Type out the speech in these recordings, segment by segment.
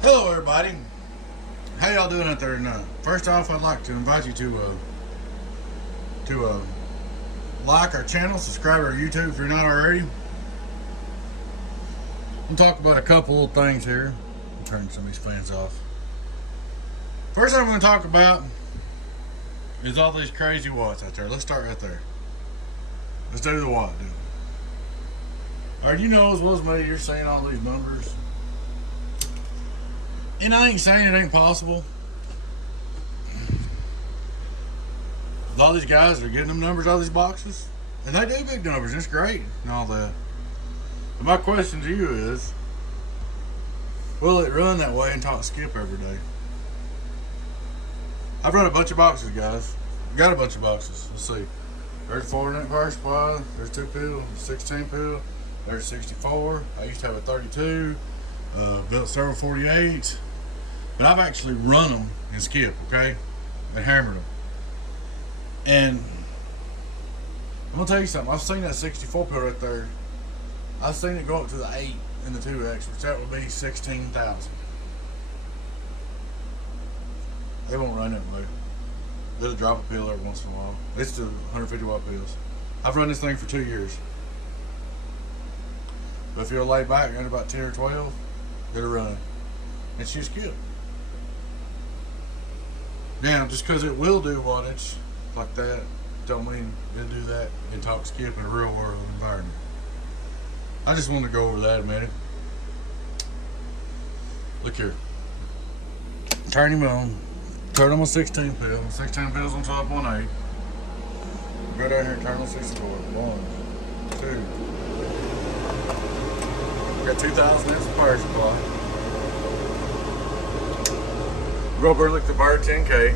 Hello everybody, how y'all doing out there? And first off, I'd like to invite you to like our channel, subscribe to our YouTube if you're not already. I'm talking about a couple of things here. I'm turning some of these fans off. First thing I'm going to talk about is all these crazy watts out there. Let's start right there. Let's do the watt deal. Alright, you know as well as me, you're seeing all these numbers. And I ain't saying it ain't possible. A lot of these guys are getting them numbers out of these boxes. And they do big numbers, it's great and all that. But my question to you is, will it run that way and talk skip every day? I've run a bunch of boxes, guys. Got a bunch of boxes. Let's see. There's 4 in that power supply. There's 2 pill, 16 pill. There's 64. I used to have a 32. Built several 48s. But I've actually run them and skip, okay? And hammered them. And I'm gonna tell you something. I've seen that 64 pill right there. I've seen it go up to the 8 and the 2X, which that would be 16,000. They won't run that way. They'll drop a pill every once in a while. It's the 150 watt pills. I've run this thing for 2 years. But if you're laid back and about 10 or 12, it'll run. And she'll skip. Now, just because it will do wattage like that, don't mean it'll do that and talk skip in a real world environment. I just wanted to go over that a minute. Look here. Turn him on. Turn him on 16 pill. 16 pills on 12.8. Go down here and turn on 64. 1, 2. Got 2,000 amps of power supply. Go over and look at the Bird 10K.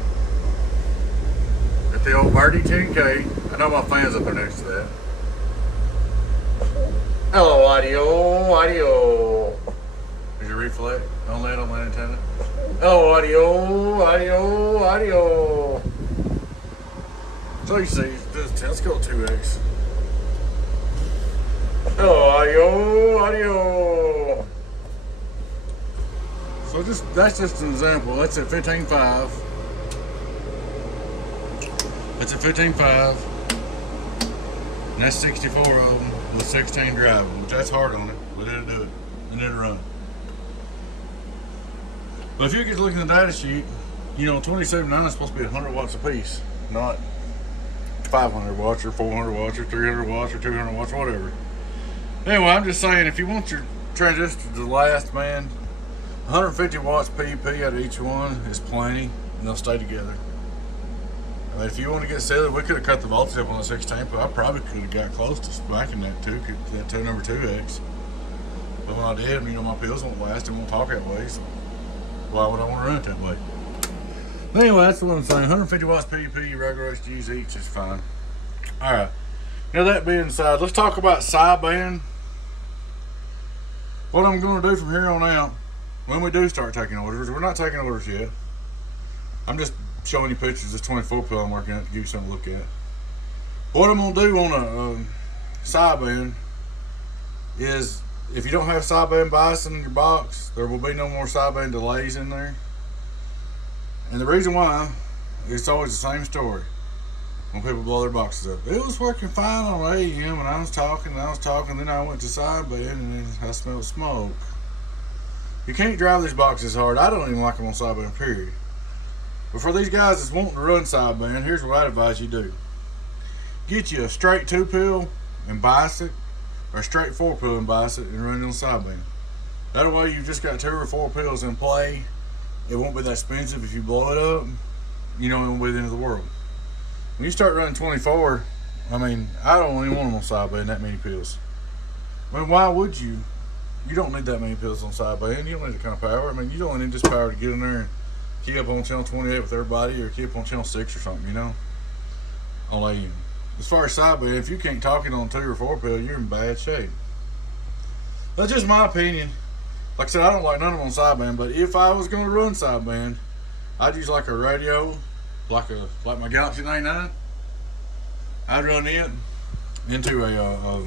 At the old Birdie 10K. I know my fans up there next to that. Hello, audio. Is your reflect on that antenna? Hello, audio. So you see, let's go 2X. Hello, audio. So that's just an example. That's at 15.5. That's at 15.5. And that's 64 of them with 16 driving, which that's hard on it, but it'll do it. And it'll run. But if you get looking at the data sheet, you know, 27.9 is supposed to be 100 watts a piece, not 500 watts or 400 watts or 300 watts or 200 watts, whatever. Anyway, I'm just saying, if you want your transistor to last, man, 150 watts PEP out of each one is plenty, and they'll stay together. I mean, if you want to get silly, we could have cut the voltage up on the 16, but I probably could have got close to smacking that too, number 2X. But when I did, you know, my pills won't last and won't talk that way, so why would I want to run it that way? But anyway, that's what I'm saying. 150 watts PEP, regular HGs each is fine. Alright. Now that being said, let's talk about sideband. What I'm going to do from here on out, when we do start taking orders, we're not taking orders yet. I'm just showing you pictures of this 24 pill I'm working at to give you something to look at. What I'm going to do on a sideband is, if you don't have sideband bias in your box, there will be no more sideband delays in there. And the reason why, it's always the same story when people blow their boxes up. It was working fine on AM, and I was talking, then I went to sideband, and then I smelled smoke. You can't drive these boxes hard. I don't even like them on sideband, period. But for these guys that's wanting to run sideband, here's what I'd advise you do. Get you a straight 2 pill and bias it, or a straight 4 pill and bias it, and run it on sideband. That way you've just got 2 or 4 pills in play. It won't be that expensive if you blow it up. You know, it won't be the end of the world. When you start running 24, I mean, I don't even want them on sideband, that many pills. I mean, why would you? You don't need that many pills on sideband. You don't need that kind of power. I mean, you don't need this power to get in there and keep up on channel 28 with everybody, or keep up on channel 6 or something, you know, on AM. As far as sideband, if you can't talk it on 2 or 4 pill, you're in bad shape. That's just my opinion. Like I said, I don't like none of them on sideband, but if I was going to run sideband, I'd use like a radio, like my Galaxy 99. I'd run it into a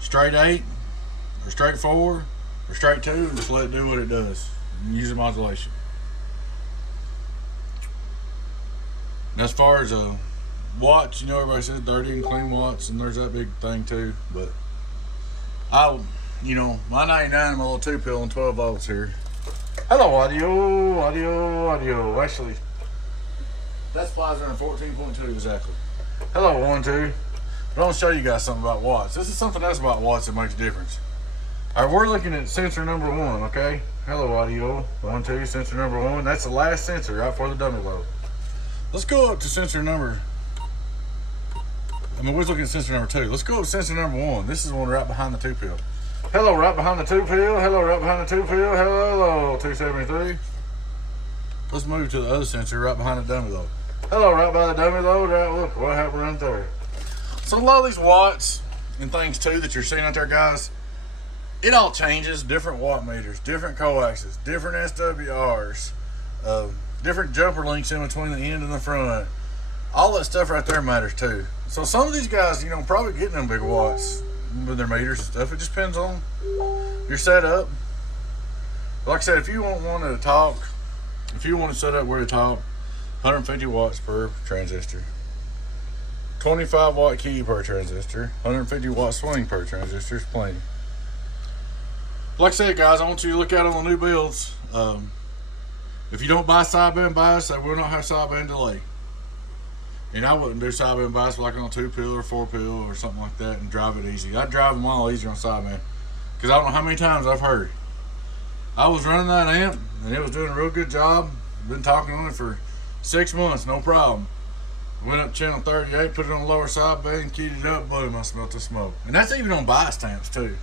straight 8 or straight 4 or straight 2 and just let it do what it does. And use the modulation. And as far as watts, you know, everybody says dirty and clean watts, and there's that big thing too. But you know, my 99, my little 2-pill and 12 volts here. Hello, audio. Actually, that supplies around 14.2 exactly. Hello, 1, 2. But I want to show you guys something about watts. This is something else about watts that makes a difference. All right, we're looking at sensor number 1, okay? Hello, audio. 1, 2, sensor number 1. That's the last sensor right for the dummy load. Let's go up to sensor number, we're looking at sensor number 2. Let's go up to sensor number 1. This is the one right behind the 2-pill. Hello, right behind the 2-pill. Hello, right behind the 2-pill. Hello, 273. Let's move to the other sensor right behind the dummy load. Hello, right by the dummy load. Right, look what happened right there. So a lot of these watts and things too that you're seeing out there, guys, it all changes. Different watt meters, different coaxes, different SWRs, different jumper links in between the end and the front. All that stuff right there matters too. So some of these guys, you know, probably getting them big watts with their meters and stuff. It just depends on your setup. Like I said, if you want one to talk, if you want to set up where to talk, 150 watts per transistor. 25 watt key per transistor. 150 watt swing per transistor is plenty. Like I said, guys, I want you to look out on the new builds. If you don't buy sideband bias, they will not have sideband delay. And I wouldn't do sideband bias like on a 2-pill or 4-pill or something like that and drive it easy. I'd drive them all easier on sideband. Because I don't know how many times I've heard. I was running that amp and it was doing a real good job. Been talking on it for 6 months, no problem. Went up channel 38, put it on the lower sideband, keyed it up, boom, I smelled the smoke. And that's even on bias tamps too.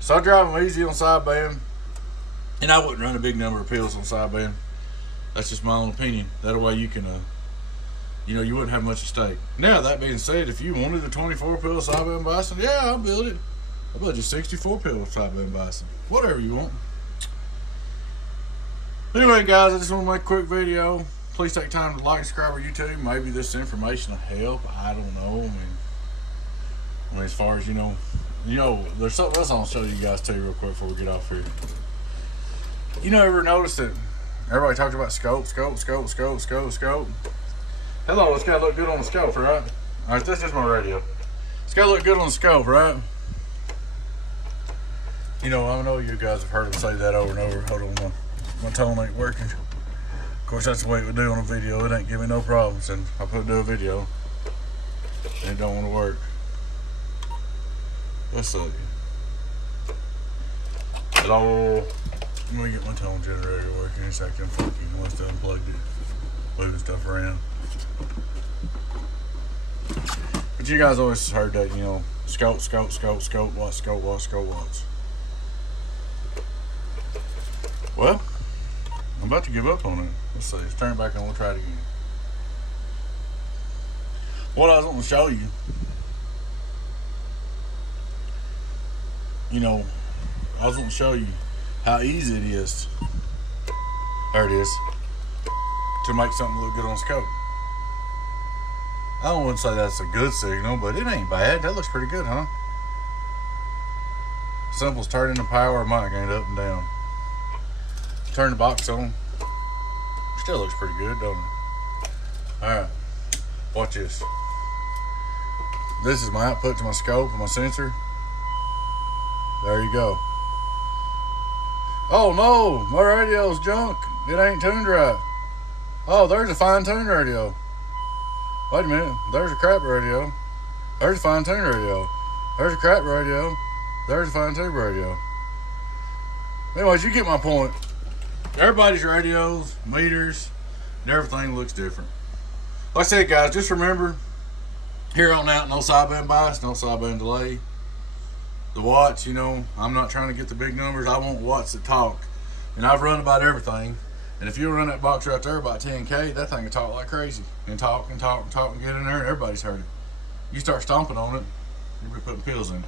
So I drive them easy on sideband. And I wouldn't run a big number of pills on sideband. That's just my own opinion. That way you can, you know, you wouldn't have much at stake. Now, that being said, if you wanted a 24-pill sideband bison, yeah, I'll build it. I'll build you 64-pill sideband bison. Whatever you want. Anyway, guys, I just want to make a quick video. Please take time to like and subscribe to YouTube. Maybe this information will help. I don't know. I mean, as far as you know, there's something else I'll show you guys too real quick before we get off here. You know, ever notice that everybody talks about scope? Hello, it's got to look good on the scope, right? All right, this is my radio. It's got to look good on the scope, right? You know, I know you guys have heard them say that over and over. Hold on, my tone ain't working. Of course, that's the way it would do on a video. It ain't giving me no problems, and I put it to a video, and it don't want to work. Let's see. Hello. Let me get my tone generator working. It's acting funky. I must have unplugged it. Moving stuff around. But you guys always heard that, you know, scope, watts. Well, I'm about to give up on it. Let's see. Let's turn it back on. We'll try it again. What I was wanting to show you, you know, I was wanting to show you how easy it is. There it is. To make something look good on scope. I don't want to say that's a good signal, but it ain't bad. That looks pretty good, huh? Simple as turning the power mic gain up and down. Turn the box on. Still looks pretty good, don't it? Alright. Watch this. This is my output to my scope and my sensor. There you go. Oh no, my radio's junk. It ain't tuned right. Oh, there's a fine-tuned radio. Wait a minute, there's a crap radio. There's a fine-tuned radio. There's a crap radio. There's a fine-tuned radio. Anyways, you get my point. Everybody's radios, meters, and everything looks different. Like I said, guys, just remember, here on out, no sideband bias, no sideband delay. The watts, you know, I'm not trying to get the big numbers. I want watts that talk. And I've run about everything. And if you run that box right there about 10K, that thing will talk like crazy. And talk and talk and talk and get in there, and everybody's heard it. You start stomping on it, you'll be putting pills in it.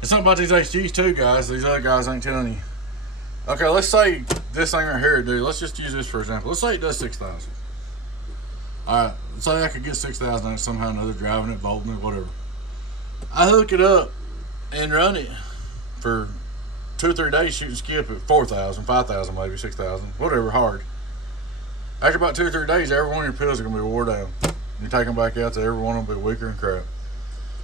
And something about these HGs too, guys, these other guys ain't telling you. Okay, let's say this thing right here, dude, let's just use this for example. Let's say it does 6,000. Alright, let's say I could get 6,000 on it somehow or another, driving it, volting it, whatever. I hook it up and run it for 2 or 3 days shooting skip at 4,000, 5,000, maybe 6,000, whatever, hard. After about 2 or 3 days, every one of your pills are gonna be wore down. You take them back out, so every one will be weaker and crap.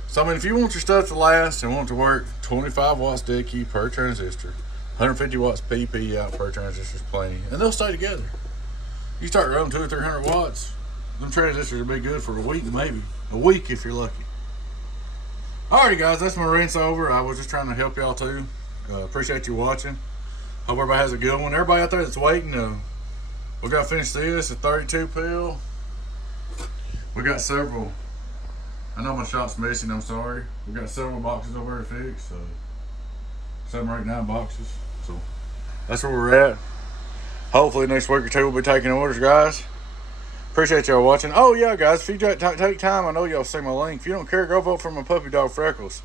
So I mean, if you want your stuff to last and want it to work, 25 watts dead key per transistor, 150 watts PP out per transistor is plenty, and they'll stay together. You start running 200 or 300 watts, them transistors will be good for a week, maybe a week if you're lucky. Alrighty guys, that's my rinse over. I was just trying to help y'all too. Appreciate you watching. Hope everybody has a good one. Everybody out there that's waiting, we got to finish this, a 32 pill. We got several. I know my shop's missing, I'm sorry. We got several boxes over there to fix. 7 or 8, 9 boxes. So that's where we're at. Hopefully next week or two we'll be taking orders, guys. Appreciate y'all watching. Oh yeah, guys, if you take time, I know y'all see my link. If you don't care, go vote for my puppy dog Freckles.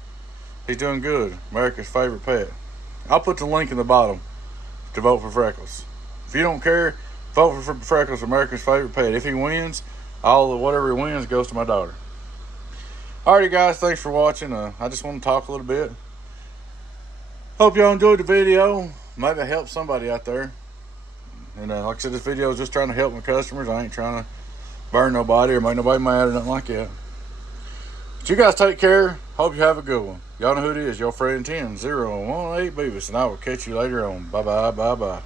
He's doing good. America's favorite pet. I'll put the link in the bottom to vote for Freckles. If you don't care, vote for Freckles, America's favorite pet. If he wins, all of whatever he wins goes to my daughter. Alrighty guys, thanks for watching. I just want to talk a little bit. Hope y'all enjoyed the video. Maybe it helped somebody out there. And like I said, this video is just trying to help my customers. I ain't trying to burn nobody or make nobody mad or nothing like that. But you guys take care. Hope you have a good one. Y'all know who it is. Your friend 10018 Beavis. And I will catch you later on. Bye-bye. Bye-bye.